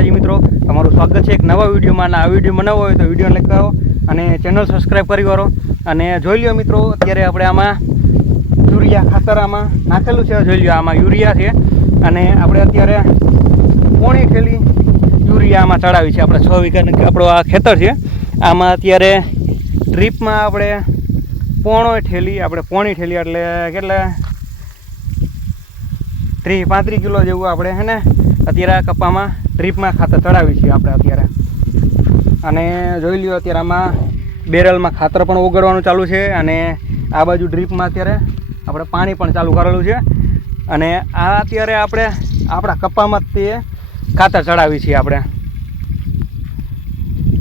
માતાજી મિત્રો, તમારું સ્વાગત છે એક નવા વિડીયોમાં. આ વીડિયો બનાવવો હોય તો વીડિયો લાઈક કરો અને ચેનલ સબસ્ક્રાઈબ કરી કરો અને જોઈ લો મિત્રો, અત્યારે આપણે આમાં યુરિયા ખાતર આમાં નાખેલું છે. જોઈ લો આમાં યુરિયા છે. અને આપણે અત્યારે પોણી થેલી યુરિયા આમાં ચડાવી છે. આપણે છ વીઘાનું આપણો આ ખેતર છે. આમાં અત્યારે ડ્રીપમાં આપણે પોણો ઠેલી આપણે પોણી ઠેલી એટલે કેટલા? ત્રીસ પાંત્રીસ કિલો જેવું આપણે, હે ને? અત્યારે આ કપામાં ડ્રીપમાં ખાતર ચડાવી છીએ આપણે અત્યારે. અને જોઈ લ્યો અત્યારે આમાં બેરલમાં ખાતર પણ ઓગળવાનું ચાલુ છે અને આ બાજુ ડ્રીપમાં અત્યારે આપણે પાણી પણ ચાલુ કરેલું છે. અને આ અત્યારે આપણે આપણા કપામાં તે ખાતર ચડાવી છીએ આપણે.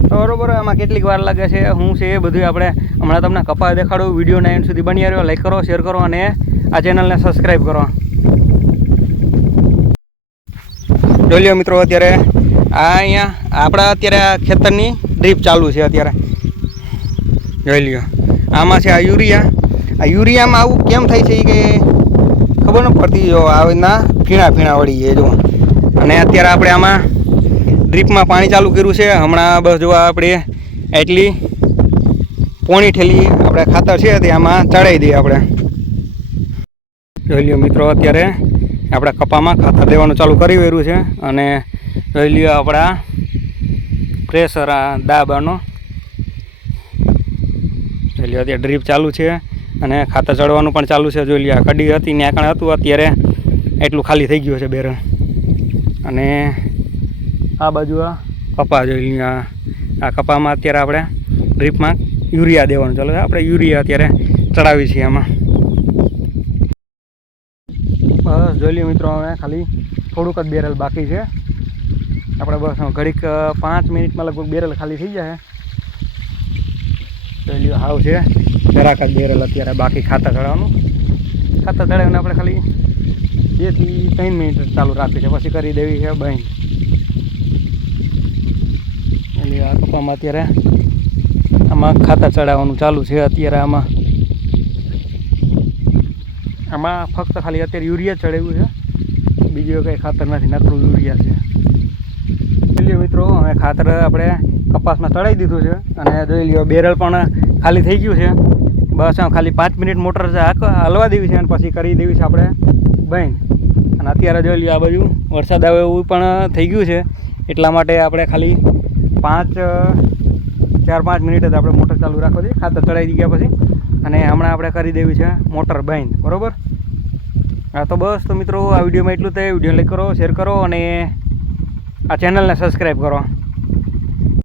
બરોબર, આમાં કેટલીક વાર લાગે છે હું છે એ બધું આપણે હમણાં તમને કપા દેખાડું વીડિયો એન્ડ સુધી બની રહ્યો. લાઈક કરો શેર કરો અને આ ચેનલને સબસ્ક્રાઈબ કરો. જોઈ મિત્રો, અત્યારે આ અહીંયા આપણા અત્યારે આ ખેતરની ડ્રીપ ચાલુ છે અત્યારે. જોઈ લ્યો. આમાં છે આ યુરિયા. આ યુરિયામાં આવું કેમ થાય છે કે ખબર ન પડતી જો રીતના ફીણા ફીણા વળી છે જો અને અત્યારે આપણે આમાં ડ્રીપમાં પાણી ચાલુ કર્યું છે. હમણાં બસ જો આપણે એટલી પોણી ઠેલી આપણે ખાતર છે તે આમાં ચડાવી દઈએ આપણે. જોઈ લ્યો મિત્રો, અત્યારે આપણે કપામાં ખાતર દેવાનું ચાલુ કરી રહ્યું છે અને જોઈ લ્યો આપણા પ્રેશર આ દાબાનો. રહી લ્યો, અત્યારે ડ્રીપ ચાલુ છે અને ખાતર ચડવાનું પણ ચાલુ છે. જોઈ લ્યો કડી હતી, ને આકણ હતું, અત્યારે એટલું ખાલી થઈ ગયું છે બેરણ અને આ બાજુ આ કપા જોઈ લ્યો, આ કપામાં અત્યારે આપણે ડ્રીપમાં યુરિયા દેવાનું ચાલુ છે. આપણે યુરિયા અત્યારે ચડાવી છીએ આમાં. બસ જોઈ લઈએ મિત્રો હવે ખાલી થોડુંક જ બેરલ બાકી છે. આપણે બસ ઘડીક પાંચ મિનિટમાં લગભગ બેરલ ખાલી થઈ જાય. જોઈ લ્યો હાવ છે. જરાક જ બેરલ અત્યારે બાકી ખાતર ચડાવવાનું ખાતર ચડાવીને આપણે ખાલી બેથી ત્રણ મિનિટ ચાલુ રાખી છે. પછી કરી દેવી છે બહેન એટલે આ કપામાં અત્યારે આમાં ખાતર ચડાવવાનું ચાલુ છે. અત્યારે આમાં આમાં ફક્ત ખાલી અત્યારે યુરિયા ચડાવ્યું છે. બીજું કંઈ ખાતર નથી, નકરું યુરિયા છે. જોઈ મિત્રો, હવે ખાતર આપણે કપાસમાં ચડાવી દીધું છે અને જોઈ લ્યો બેરલ પણ ખાલી થઈ ગયું છે. બસ ખાલી પાંચ મિનિટ મોટર છે હલવા દેવી છે અને પછી કરી દેવી છે આપણે બંધ અને અત્યારે જોઈ લ્યો આ બાજુ વરસાદ આવે એવું પણ થઈ ગયું છે. એટલા માટે આપણે ખાલી પાંચ, ચાર, પાંચ મિનિટ જ આપણે મોટર ચાલુ રાખવા જોઈએ ખાતર ચડાવી ગયા પછી. અને હમણાં આપણે કરી દેવી છે મોટર બંધ, બરોબર? હા, તો બસ, તો મિત્રો, આ વિડીયોમાં એટલું થાય. વીડિયો લાઈક કરો, શેર કરો અને આ ચેનલને સબસ્ક્રાઈબ કરો.